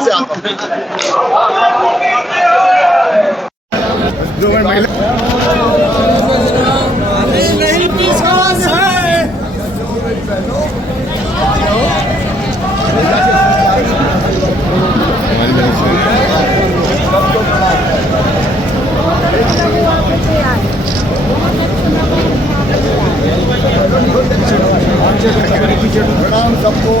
बाहर से आता प्रणाम सबको।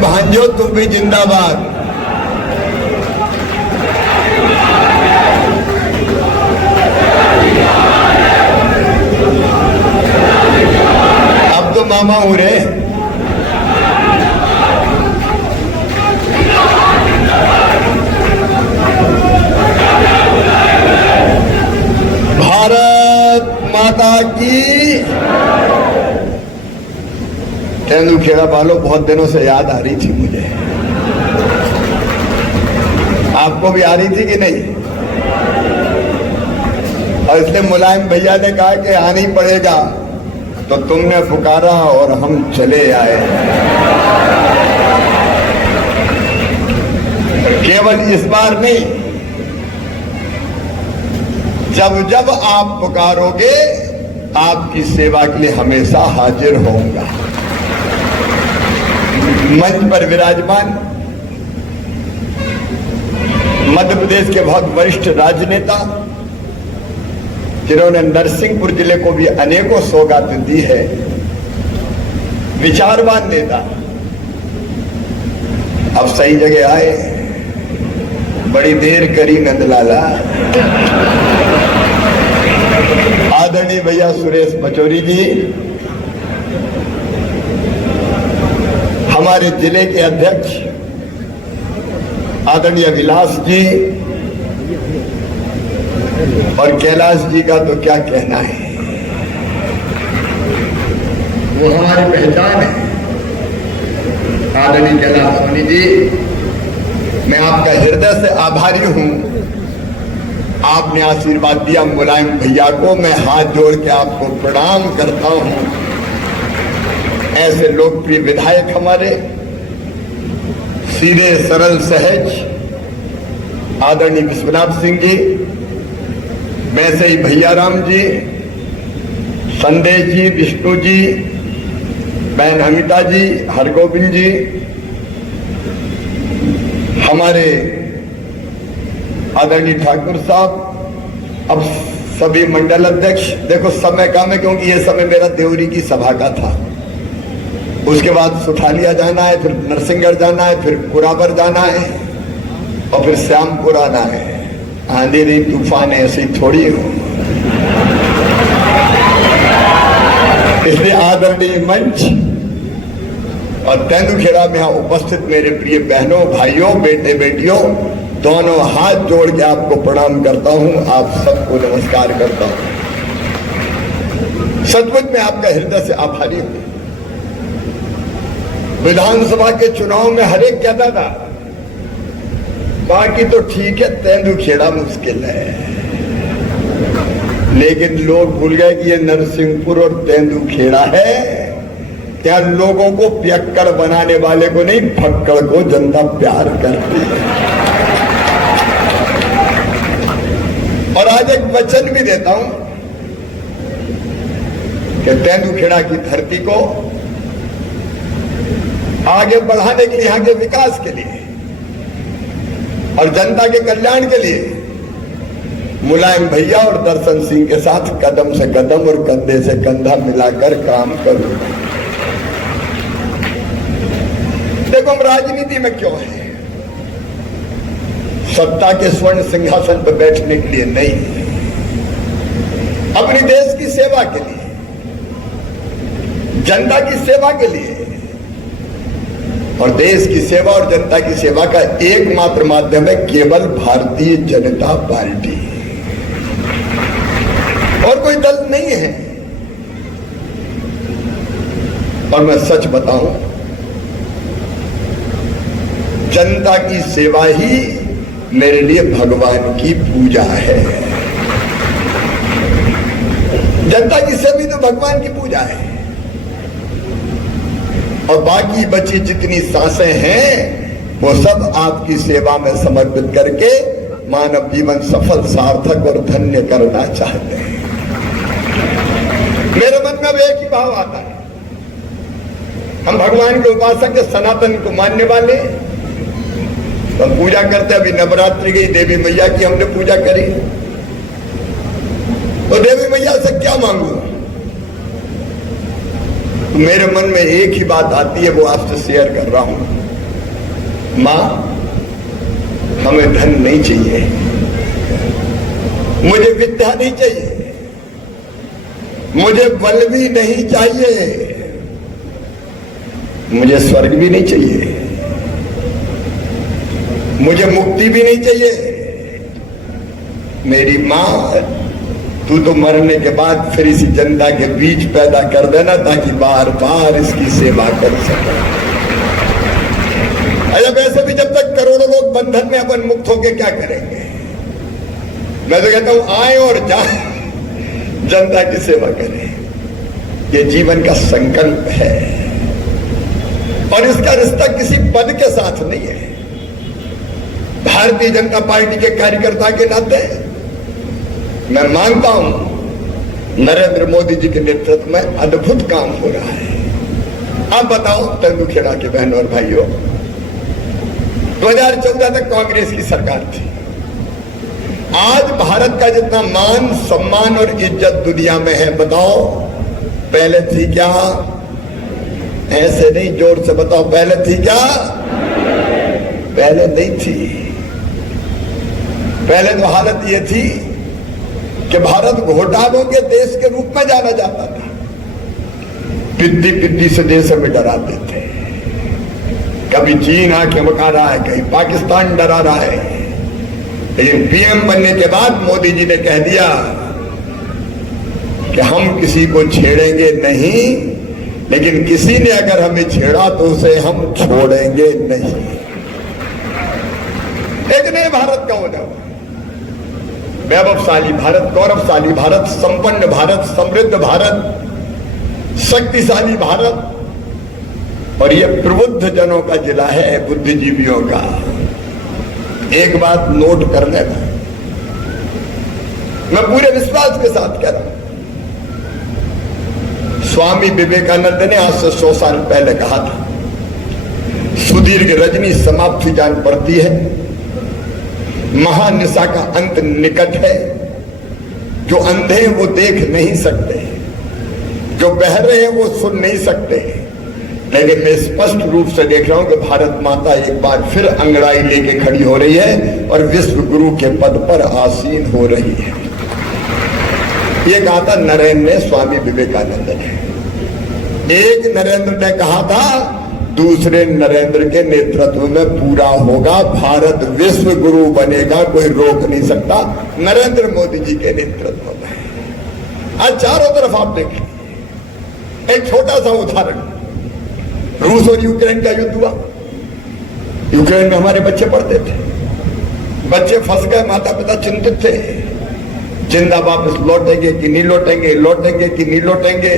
भांजो तुम भी जिंदाबाद। अब तो मामा हो रहे। भारत माता की। तेंदुखेड़ा वालों, बहुत दिनों से याद आ रही थी मुझे। आपको भी आ रही थी कि नहीं? और इसलिए मुलायम भैया ने कहा कि आना ही पड़ेगा, तो तुमने पुकारा और हम चले आए। केवल इस बार नहीं, जब जब आप पुकारोगे आपकी सेवा के लिए हमेशा हाजिर होऊंगा। मंच पर विराजमान मध्य प्रदेश के बहुत वरिष्ठ राजनेता, जिन्होंने नरसिंहपुर जिले को भी अनेकों सौगात दी है, विचारवान नेता, अब सही जगह आए। बड़ी देर करी नंदलाला। आदरणीय भैया सुरेश पचौरी जी, हमारे जिले के अध्यक्ष आदरणीय विलास जी और कैलाश जी का तो क्या कहना है, वो हमारी पहचान है। आदरणीय कैलाश सोनी जी, मैं आपका हृदय से आभारी हूं। आपने आशीर्वाद दिया मुलायम भैया को, मैं हाथ जोड़ के आपको प्रणाम करता हूं। ऐसे लोकप्रिय विधायक हमारे, सीधे सरल सहज आदरणीय विश्वनाथ सिंह जी, वैसे ही भैया राम जी, संदेश जी, विष्णु जी, बहन अमिता जी, हरगोविंद जी, हमारे आदरणीय ठाकुर साहब, अब सभी मंडल अध्यक्ष। देखो समय कम है क्योंकि ये समय मेरा देवरी की सभा का था। उसके बाद सुठालिया जाना है, फिर नरसिंहगढ़ जाना है, फिर कुराबर जाना है और फिर श्यामपुर आना है। आंधी नहीं तूफान ऐसी थोड़ी हो। इसलिए आदरणीय मंच और तेंदुखेड़ा में यहाँ उपस्थित मेरे प्रिय बहनों, भाइयों, बेटे बेटियों, दोनों हाथ जोड़ के आपको प्रणाम करता हूं। आप सबको नमस्कार करता हूं। सचमुच में आपका हृदय से आभारी हूं। विधानसभा के चुनाव में हर एक कहता था बाकी तो ठीक है, तेंदुखेड़ा मुश्किल है, लेकिन लोग भूल गए कि ये नरसिंहपुर और तेंदुखेड़ा है। क्या लोगों को पियक्कड़ बनाने वाले को नहीं, फक्कड़ को जनता प्यार करती है। और आज एक वचन भी देता हूं कि तेंदुखेड़ा की धरती को आगे बढ़ाने के लिए, यहाँ के विकास के लिए और जनता के कल्याण के लिए मुलायम भैया और दर्शन सिंह के साथ कदम से कदम और कंधे से कंधा मिलाकर काम करूंगा। देखो, हम राजनीति में क्यों हैं? सत्ता के स्वर्ण सिंहासन पर बैठने के लिए नहीं, अपने देश की सेवा के लिए, जनता की सेवा के लिए। और देश की सेवा और जनता की सेवा का एकमात्र माध्यम है केवल भारतीय जनता पार्टी, और कोई दल नहीं है। और मैं सच बताऊं, जनता की सेवा ही मेरे लिए भगवान की पूजा है। जनता की सेवा तो भगवान की पूजा है। और बाकी बची जितनी सांसें हैं वो सब आपकी सेवा में समर्पित करके मानव जीवन सफल, सार्थक और धन्य करना चाहते हैं। मेरे मन में अब एक ही भाव आता है, हम भगवान के उपासक के सनातन को मानने वाले, तो हम पूजा करते। अभी नवरात्रि गई, देवी मैया की हमने पूजा करी, तो देवी मैया से क्या मांगू? मेरे मन में एक ही बात आती है, वो आपसे शेयर कर रहा हूं। मां, हमें धन नहीं चाहिए, मुझे विद्या नहीं चाहिए, मुझे बल भी नहीं चाहिए, मुझे स्वर्ग भी नहीं चाहिए, मुझे मुक्ति भी नहीं चाहिए। मेरी मां, तू तो मरने के बाद फिर इसी जनता के बीच पैदा कर देना ताकि बार बार इसकी सेवा कर सके। अरे वैसे भी जब तक करोड़ों लोग बंधन में अपन मुक्त होके क्या करेंगे? मैं तो कहता हूं आए और जाए, जनता की सेवा करें। ये जीवन का संकल्प है और इसका रिश्ता किसी पद के साथ नहीं है। भारतीय जनता पार्टी के कार्यकर्ता के नाते मैं मानता हूं नरेंद्र मोदी जी के नेतृत्व में अद्भुत काम हो रहा है। अब बताओ तेंदुखेड़ा के बहनों और भाइयों, 2014 तक कांग्रेस की सरकार थी। आज भारत का जितना मान, सम्मान और इज्जत दुनिया में है, बताओ पहले थी क्या? ऐसे नहीं, जोर से बताओ, पहले थी क्या? पहले नहीं थी। पहले तो हालत यह थी कि भारत घोटालों के देश के रूप में जाना जाता था। पिद्दी पिद्दी से देश में डराते थे। कभी चीन आके बका रहा है, कहीं पाकिस्तान डरा रहा है। लेकिन पीएम बनने के बाद मोदी जी ने कह दिया कि हम किसी को छेड़ेंगे नहीं, लेकिन किसी ने अगर हमें छेड़ा तो उसे हम छोड़ेंगे नहीं। एक नए भारत का होना, वैभवशाली भारत, गौरवशाली भारत, संपन्न भारत, समृद्ध भारत, शक्तिशाली भारत। और यह प्रबुद्ध जनों का जिला है, बुद्धिजीवियों का। एक बात नोट कर लेना, मैं पूरे विश्वास के साथ कह रहा हूं। स्वामी विवेकानंद ने आज से 100 साल पहले कहा था, सुदीर्घ रजनी समाप्ति जान पड़ती है, महानिशा का अंत निकट है। जो अंधे हैं वो देख नहीं सकते, जो बहरे हैं वो सुन नहीं सकते, लेकिन मैं स्पष्ट रूप से देख रहा हूं कि भारत माता एक बार फिर अंगड़ाई लेके खड़ी हो रही है और विश्व गुरु के पद पर आसीन हो रही है। ये कहा था नरेंद्र ने, स्वामी विवेकानंद ने। एक नरेंद्र ने कहा था, दूसरे नरेंद्र के नेतृत्व में पूरा होगा, भारत विश्व गुरु बनेगा, कोई रोक नहीं सकता। नरेंद्र मोदी जी के नेतृत्व में आज चारों तरफ आप देखें। एक छोटा सा उदाहरण, रूस और यूक्रेन का युद्ध हुआ। यूक्रेन में हमारे बच्चे पढ़ते थे, बच्चे फंस गए, माता पिता चिंतित थे, जिंदा वापस लौटेंगे कि नहीं लौटेंगे, लौटेंगे कि नहीं लौटेंगे।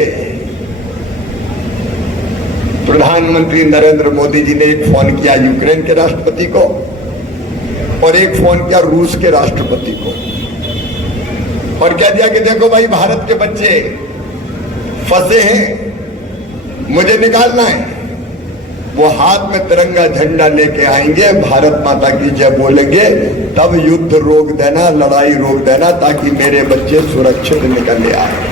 प्रधानमंत्री नरेंद्र मोदी जी ने एक फोन किया यूक्रेन के राष्ट्रपति को और एक फोन किया रूस के राष्ट्रपति को, और कह दिया कि देखो भाई, भारत के बच्चे फंसे हैं, मुझे निकालना है। वो हाथ में तिरंगा झंडा लेके आएंगे, भारत माता की जय बोलेंगे, तब युद्ध रोक देना, लड़ाई रोक देना, ताकि मेरे बच्चे सुरक्षित निकल आए।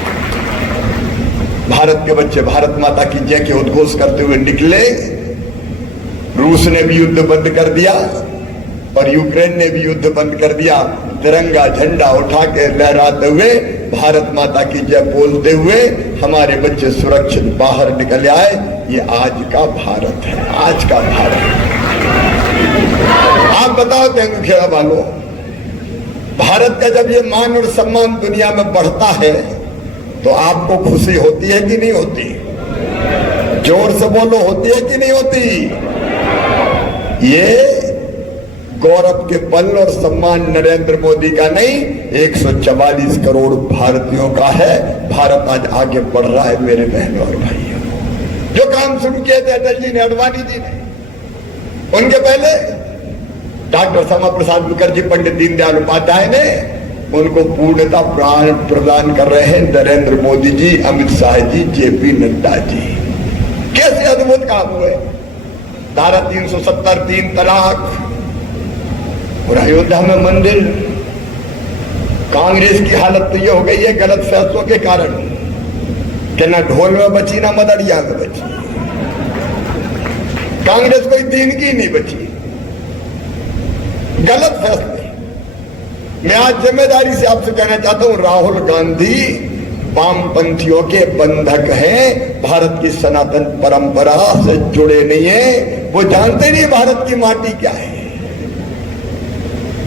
भारत के बच्चे भारत माता की जय के उद्घोष करते हुए निकले। रूस ने भी युद्ध बंद कर दिया और यूक्रेन ने भी युद्ध बंद कर दिया। तिरंगा झंडा उठा के लहराते हुए भारत माता की जय बोलते हुए हमारे बच्चे सुरक्षित बाहर निकल आए। ये आज का भारत है, आज का भारत। आप बताओ तेंदुखेड़ा वालों, भारत का जब ये मान और सम्मान दुनिया में बढ़ता है तो आपको खुशी होती है कि नहीं होती? जोर से बोलो, होती है कि नहीं होती? ये गौरव के पल और सम्मान नरेंद्र मोदी का नहीं, 144 करोड़ भारतीयों का है। भारत आज आगे बढ़ रहा है मेरे बहनों और भाइयों। जो काम शुरू किए थे अटल जी ने, अडवाणी जी ने, उनके पहले डॉक्टर श्यामा प्रसाद मुखर्जी, पंडित दीनदयाल उपाध्याय ने, उनको पूर्णता प्राण प्रदान कर रहे हैं नरेंद्र मोदी जी, अमित शाह जी, जेपी नड्डा जी। कैसे अद्भुत काम हुए। धारा 370, 3 तलाक और अयोध्या में मंदिर। कांग्रेस की हालत तो ये हो गई है गलत फैसलों के कारण कि ना ढोल में बची ना मदड़िया में बची। कांग्रेस कोई दीन की नहीं बची, गलत फैसले। मैं आज जिम्मेदारी से आपसे कहना चाहता हूं, राहुल गांधी वामपंथियों के बंधक हैं, भारत की सनातन परंपरा से जुड़े नहीं है। वो जानते नहीं भारत की माटी क्या है।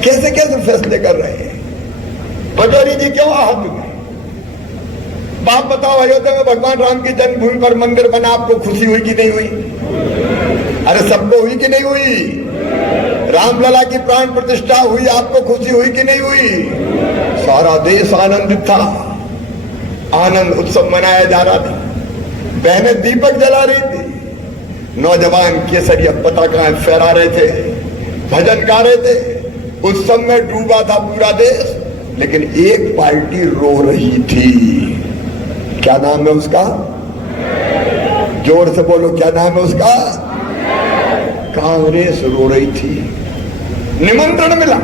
कैसे कैसे फैसले कर रहे हैं। पचौरी जी क्यों आहत हुए? बाप बताओ, अयोध्या में भगवान राम की जन्मभूमि पर मंदिर बना, आपको खुशी हुई कि नहीं हुई? अरे सबको हुई कि नहीं हुई? रामलला की प्राण प्रतिष्ठा हुई, आपको खुशी हुई कि नहीं हुई? सारा देश आनंदित था, आनंद उत्सव मनाया जा रहा था। बहनें दीपक जला रही थी, नौजवान केसरिया पताकाएं फहरा रहे थे, भजन गा रहे थे। उत्सव में डूबा था पूरा देश, लेकिन एक पार्टी रो रही थी। क्या नाम है उसका? जोर से बोलो, क्या नाम है उसका? कांग्रेस रो रही थी। निमंत्रण मिला,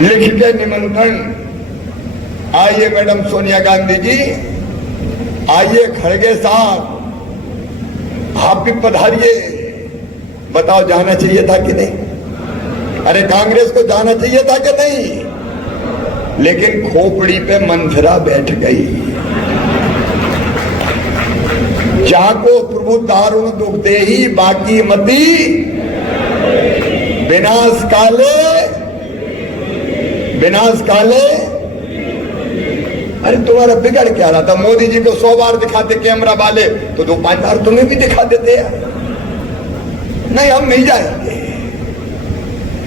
लिख के निमंत्रण, आइए मैडम सोनिया गांधी जी, आइए खड़गे साहब, आप भी पधारिए। बताओ जाना चाहिए था कि नहीं? अरे कांग्रेस को जाना चाहिए था कि नहीं? लेकिन खोपड़ी पे मंथरा बैठ गई। जाको प्रभु दारुण दुख दे ही बाकी मती, विनाश काले। अरे तुम्हारा बिगड़ क्या रहा था? मोदी जी को 100 बार दिखाते कैमरा वाले, तो 2-5 बार तुम्हें भी दिखा देते यार। नहीं, हम नहीं जाएंगे।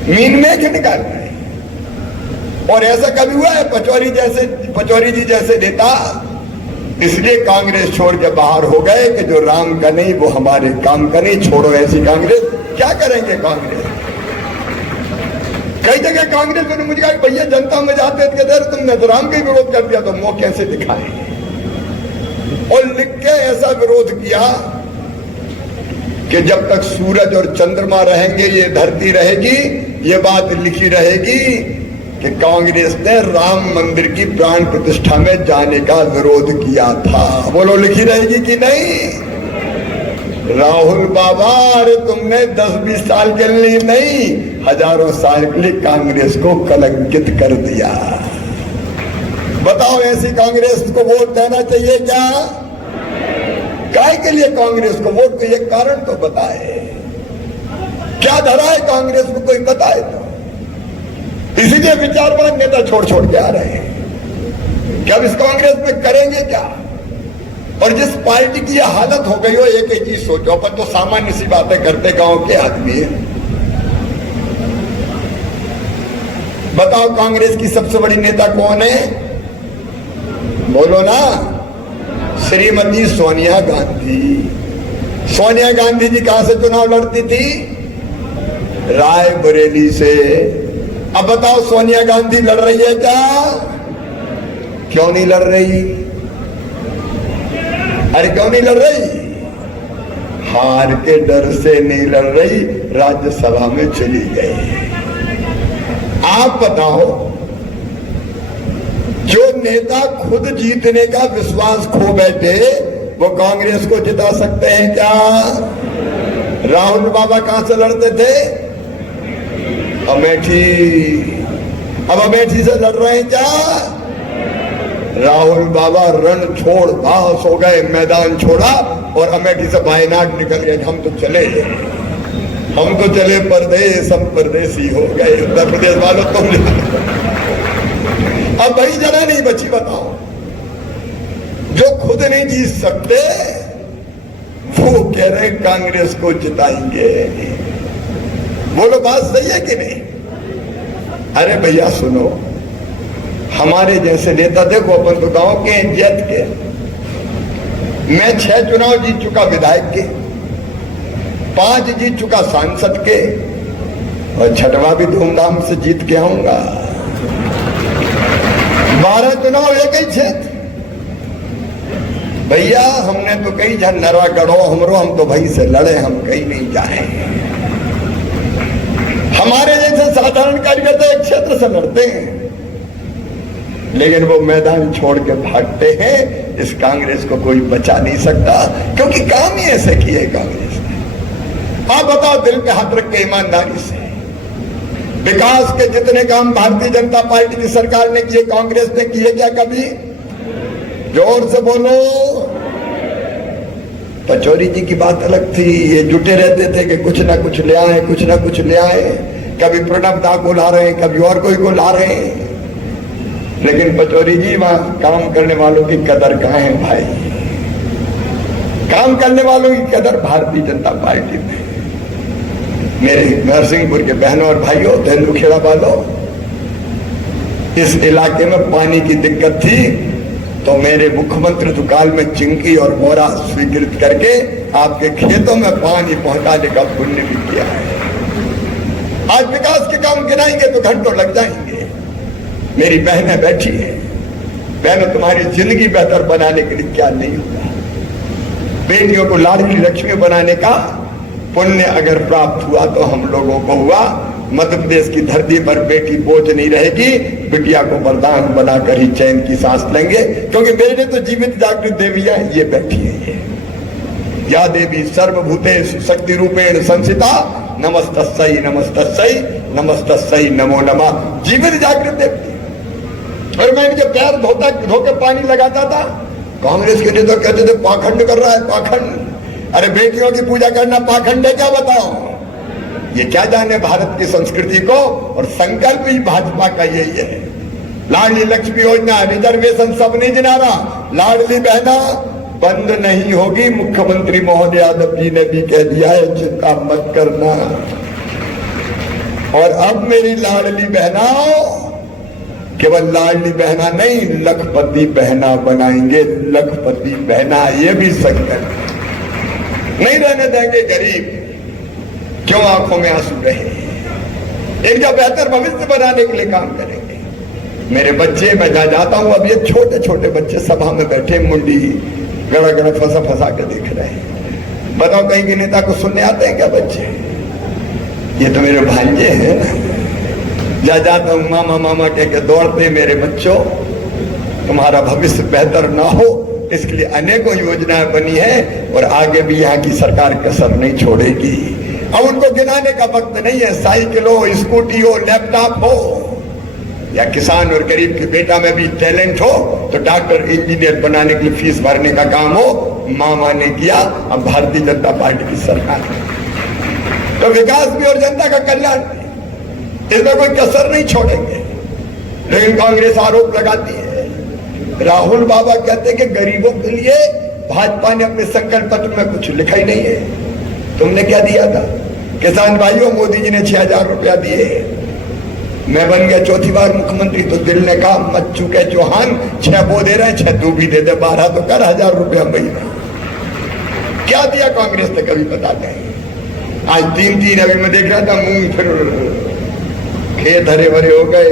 मीन में क्यों निकाल रहे? और ऐसा कभी हुआ है? पचौरी जी जैसे नेता इसलिए कांग्रेस छोड़ के बाहर हो गए कि जो राम का नहीं वो हमारे काम का नहीं। छोड़ो ऐसी कांग्रेस, क्या करेंगे कांग्रेस? कई जगह कांग्रेस ने मुझे कहा भैया जनता में जाते थे, तुमने तो राम का विरोध कर दिया, तो मुंह कैसे दिखाए? और लिख के ऐसा विरोध किया कि जब तक सूरज और चंद्रमा रहेंगे ये धरती रहेगी। ये बात लिखी रहेगी कि कांग्रेस ने राम मंदिर की प्राण प्रतिष्ठा में जाने का विरोध किया था। बोलो, लिखी रहेगी कि नहीं? राहुल बाबा, अरे तुमने 10-20 साल के लिए नहीं, हजारों साल के लिए कांग्रेस को कलंकित कर दिया। बताओ, ऐसी कांग्रेस को वोट देना चाहिए क्या? काय के लिए कांग्रेस को वोट? के कारण तो बताए, क्या धरा है कांग्रेस को, कोई बताए तो। इसीलिए विचारवान नेता छोड़ के आ रहे हैं कि अब इस कांग्रेस में करेंगे क्या। और जिस पार्टी की यह हालत हो गई हो, एक ही चीज सोचो, अपन तो सामान्य सी बातें करते गांव के आदमी है। बताओ कांग्रेस की सबसे बड़ी नेता कौन है? बोलो ना, श्रीमती सोनिया गांधी। सोनिया गांधी जी कहां से चुनाव लड़ती थी? रायबरेली से। अब बताओ सोनिया गांधी लड़ रही है क्या? क्यों नहीं लड़ रही? अरे क्यों नहीं लड़ रही? हार के डर से नहीं लड़ रही, राज्यसभा में चली गई। आप बताओ, जो नेता खुद जीतने का विश्वास खो बैठे वो कांग्रेस को जिता सकते हैं क्या? राहुल बाबा कहां से लड़ते थे? अमेठी। अब अमेठी से लड़ रहे हैं क्या? राहुल बाबा रण छोड़ घास हो गए, मैदान छोड़ा और अमेठी से वायनाड निकल गए। हम तो चले परदेश, हम परदेसी हो गए। उत्तर प्रदेश वालों तुम अब वही जगह नहीं बची। बताओ, जो खुद नहीं जीत सकते वो कह रहे कांग्रेस को जिताएंगे। बोलो, बात सही है कि नहीं? अरे भैया सुनो, हमारे जैसे नेता देखो, अपन तो गांव के जैत के। मैं 6 चुनाव जीत चुका विधायक के, 5 जीत चुका सांसद के, और 6वां भी धूमधाम से जीत के आऊंगा। 12 चुनाव एक ही क्षेत्र। भैया हमने तो कई जन नरवा गढ़ो हमरो, हम तो भाई से लड़े, हम कहीं नहीं जाए। हमारे जैसे साधारण कार्यकर्ता एक क्षेत्र से लड़ते हैं, लेकिन वो मैदान छोड़ के भागते हैं। इस कांग्रेस को कोई बचा नहीं सकता, क्योंकि काम ही ऐसे किए कांग्रेस ने। आप बताओ, दिल पे हाथ रख के ईमानदारी से, विकास के जितने काम भारतीय जनता पार्टी की सरकार ने किए, कांग्रेस ने किए क्या कभी? जोर से बोलो। पचौरी जी की बात अलग थी, ये जुटे रहते थे कि कुछ ना कुछ ले आए, कुछ ना कुछ ले आए। कभी प्रणब दा को ला रहे हैं, कभी और कोई को ला रहे हैं। लेकिन पचौरी जी, वहां काम करने वालों की कदर कहां है भाई? काम करने वालों की कदर भारतीय जनता पार्टी में। मेरे नरसिंहपुर के बहनों और भाइयों, तेंदुखेड़ा वालों, इस इलाके में पानी की दिक्कत थी तो मेरे मुख्यमंत्री काल में चिंकी और मोरा स्वीकृत करके आपके खेतों में पानी पहुंचाने का पुण्य भी किया है। आज विकास के काम गिनाएंगे तो घंटों लग जाएंगे। मेरी बहनें बैठी है, बहनों तुम्हारी जिंदगी बेहतर बनाने के लिए क्या नहीं हुआ? बेटियों को लाडली लक्ष्मी बनाने का पुण्य अगर प्राप्त हुआ तो हम लोगों को हुआ। मध्य प्रदेश की धरती पर बेटी बोझ नहीं रहेगी, बिटिया को वरदान बनाकर ही चैन की सांस लेंगे। क्योंकि मेरे तो जीवित जागृत देवियां ये बैठी है। ये या देवी सर्वभूतेषु शक्ति रूपेण संस्थिता, नमस्तस्यै नमस्तस्यै नमस्तस्यै नमो नमः। जीवित जागृत देवी। और मैं जब पैर धोके पानी लगाता था, कांग्रेस के नेता कहते थे पाखंड कर रहा है, पाखंड। अरे बेटियों की पूजा करना पाखंड है क्या? बताओ। ये क्या जाने भारत की संस्कृति को, और संकल्प ही भाजपा का यही है। लाडली लक्ष्मी योजना, रिजर्वेशन सब नहीं जिना रहा, लाडली बहना बंद नहीं होगी। मुख्यमंत्री मोहन यादव जी ने भी कह दिया है, चिंता मत करना। और अब मेरी लाडली बहना केवल लाडली बहना नहीं, लखपति बहना बनाएंगे। लखपति बहना, ये भी संकल्प। नहीं रहने देंगे गरीब, क्यों आंखों में आंसू रहे। इनका बेहतर भविष्य बनाने के लिए काम करेंगे। मेरे बच्चे, मैं जहां जाता हूं, अब ये छोटे छोटे बच्चे सभा में बैठे, मुंडी गड़ा गड़ा फंसा फंसा के देख रहे हैं। बताओ, कहीं के नेता को सुनने आते हैं क्या बच्चे? ये तो मेरे भांजे हैं। जहां जाता हूं मामा मामा कह के दौड़ते, मेरे बच्चों तुम्हारा भविष्य बेहतर ना हो, इसके लिए अनेकों योजनाएं बनी है और आगे भी यहाँ की सरकार कसर नहीं छोड़ेगी। अब उनको गिनाने का वक्त नहीं है। साइकिल हो, स्कूटी हो, लैपटॉप हो, या किसान और गरीब के बेटा में भी टैलेंट हो तो डॉक्टर इंजीनियर बनाने के लिए फीस भरने का काम हो, मामा ने किया। अब भारतीय जनता पार्टी की सरकार है तो विकास भी और जनता का कल्याण, इसमें कोई कसर नहीं छोड़ेंगे। लेकिन कांग्रेस आरोप लगाती है, राहुल बाबा कहते कि गरीबों के लिए भाजपा ने अपने संकल्प पत्र में कुछ लिखा ही नहीं है। तुमने क्या दिया था? किसान भाइयों, मोदी जी ने 6,000 रुपया दिए। मैं बन गया चौथी बार मुख्यमंत्री तो दिल ने कहा मत चूके चौहान, 6 वो दे रहे हैं, 6 तू भी दे दे, 12 तो कर 1,000 रुपया महीना। क्या दिया कांग्रेस ने कभी बताते हैं? आज 3-3 अभी मैं देख रहा था, मूंग फिर खेत हरे भरे हो गए।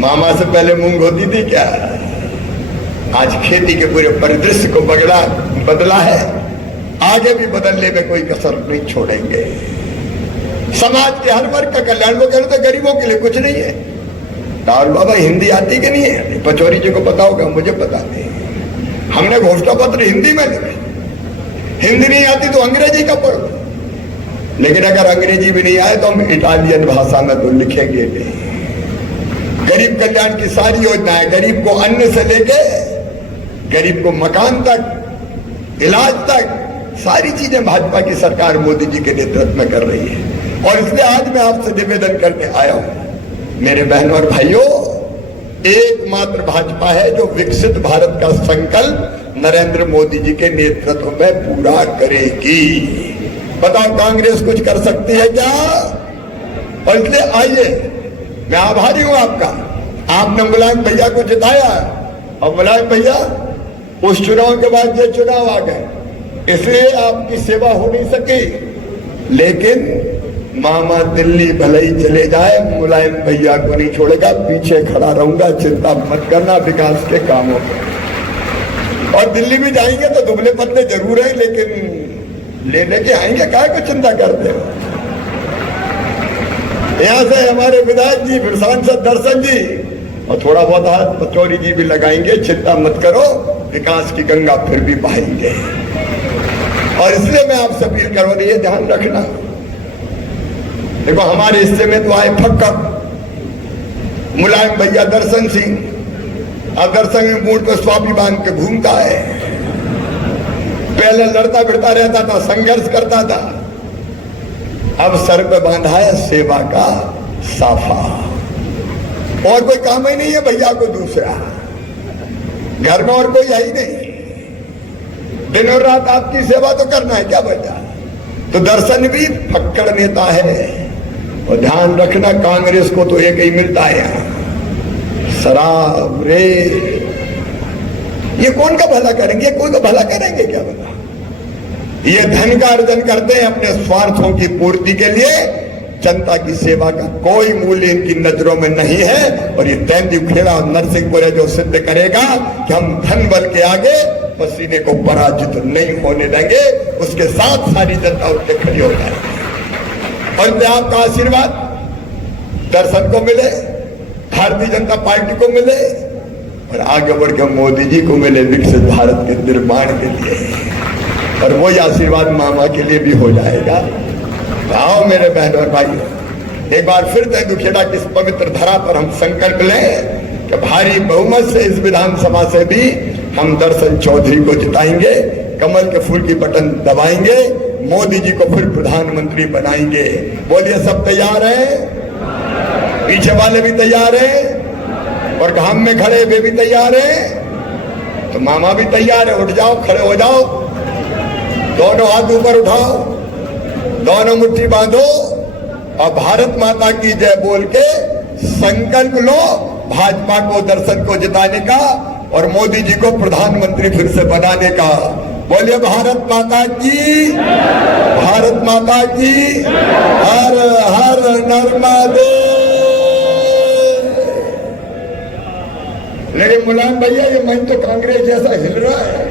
मामा से पहले मूंग होती थी क्या? आज खेती के पूरे परिदृश्य को बदला है। आगे भी बदलने में कोई कसर नहीं छोड़ेंगे। समाज के हर वर्ग का कल्याण। वो कह रहे थे गरीबों के लिए कुछ नहीं है। राहुल बाबा, हिंदी आती कि नहीं है? पचौरी जी को पता होगा, मुझे पता नहीं। हमने घोषणा पत्र हिंदी में लिखे। हिंदी नहीं आती तो अंग्रेजी का पढ़ो, लेकिन अगर अंग्रेजी भी नहीं आए तो हम इटालियन भाषा में तो लिखेंगे नहीं। गरीब कल्याण की सारी योजनाएं, गरीब को अन्न से लेके गरीब को मकान तक, इलाज तक, सारी चीजें भाजपा की सरकार मोदी जी के नेतृत्व में कर रही है। और इसलिए आज मैं आपसे निवेदन करने आया हूं, मेरे बहनों और भाइयों, एकमात्र भाजपा है जो विकसित भारत का संकल्प नरेंद्र मोदी जी के नेतृत्व में पूरा करेगी। बताओ कांग्रेस कुछ कर सकती है क्या? और इसलिए आइए, मैं आभारी हूं आपका, आपने मुलायम भैया को जिताया और मुलायम भैया उस चुनाव के बाद ये चुनाव आ गए, इसलिए आपकी सेवा हो नहीं सकी। लेकिन मामा दिल्ली भले ही चले जाए, मुलायम भैया को नहीं छोड़ेगा, पीछे खड़ा रहूंगा, चिंता मत करना विकास के कामों में। और दिल्ली भी जाएंगे तो दुबले पतले जरूर है, लेकिन ले लेके आएंगे, काहे को चिंता करते हो। यहां से हमारे विधायक जी, फिर सांसद दर्शन जी और थोड़ा बहुत हाथ पचौरी जी भी लगाएंगे, चिंता मत करो, विकास की गंगा फिर भी बहाएंगे। और इसलिए मैं आपसे अपील कर रही है, ध्यान रखना। देखो हमारे हिस्से में तो आए फक्कर मुलायम भैया दर्शन सिंह, अब दर्शन में मूड पर स्वामी बांध के घूमता है। पहले लड़ता भिड़ता रहता था, संघर्ष करता था, अब सर पे बांधा है सेवा का साफा। और कोई काम ही नहीं है भैया को दूसरा, घर में और कोई है ही नहीं, दिन और रात आपकी सेवा तो करना है, क्या भैया। तो दर्शन भी फक्कड़ नेता है। और ध्यान रखना, कांग्रेस को तो एक ही मिलता है यहाँ, शराब रे। ये कौन का भला करेंगे, कोई का भला करेंगे क्या बता। ये धन का अर्जन करते हैं अपने स्वार्थों की पूर्ति के लिए, जनता की सेवा का कोई मूल्य इनकी नजरों में नहीं है। और ये तेंदुआ खेड़ा और नरसिंहपुर है जो सिद्ध करेगा कि हम धन बल के आगे पसीने को पराजित नहीं होने देंगे, उसके साथ सारी जनता उठ के खड़ी हो जाएगी। और आपका आशीर्वाद दर्शन को मिले, भारतीय जनता पार्टी को मिले और आगे बढ़कर मोदी जी को मिले विकसित भारत के निर्माण के लिए। और वही आशीर्वाद मामा के लिए भी हो जाएगा। आओ मेरे बहनों और भाई, एक बार फिर तेंदुखेड़ा की इस पवित्र धरा पर हम संकल्प लें कि भारी बहुमत से इस विधानसभा से भी हम दर्शन चौधरी को जिताएंगे, कमल के फूल की बटन दबाएंगे, मोदी जी को फिर प्रधानमंत्री बनाएंगे। बोलिए सब तैयार हैं? पीछे वाले भी तैयार हैं और घाम में खड़े वे भी तैयार हैं, तो मामा भी तैयार है। उठ जाओ, खड़े हो जाओ, दोनों हाथ ऊपर उठाओ, दोनों मुट्ठी बांधो और भारत माता की जय बोल के संकल्प लो भाजपा को, दर्शन को जिताने का और मोदी जी को प्रधानमंत्री फिर से बनाने का। बोलिए भारत माता की, भारत माता की, हर हर नर्मदे। लेकिन मुलायम भैया ये मन तो कांग्रेस जैसा हिल रहा है।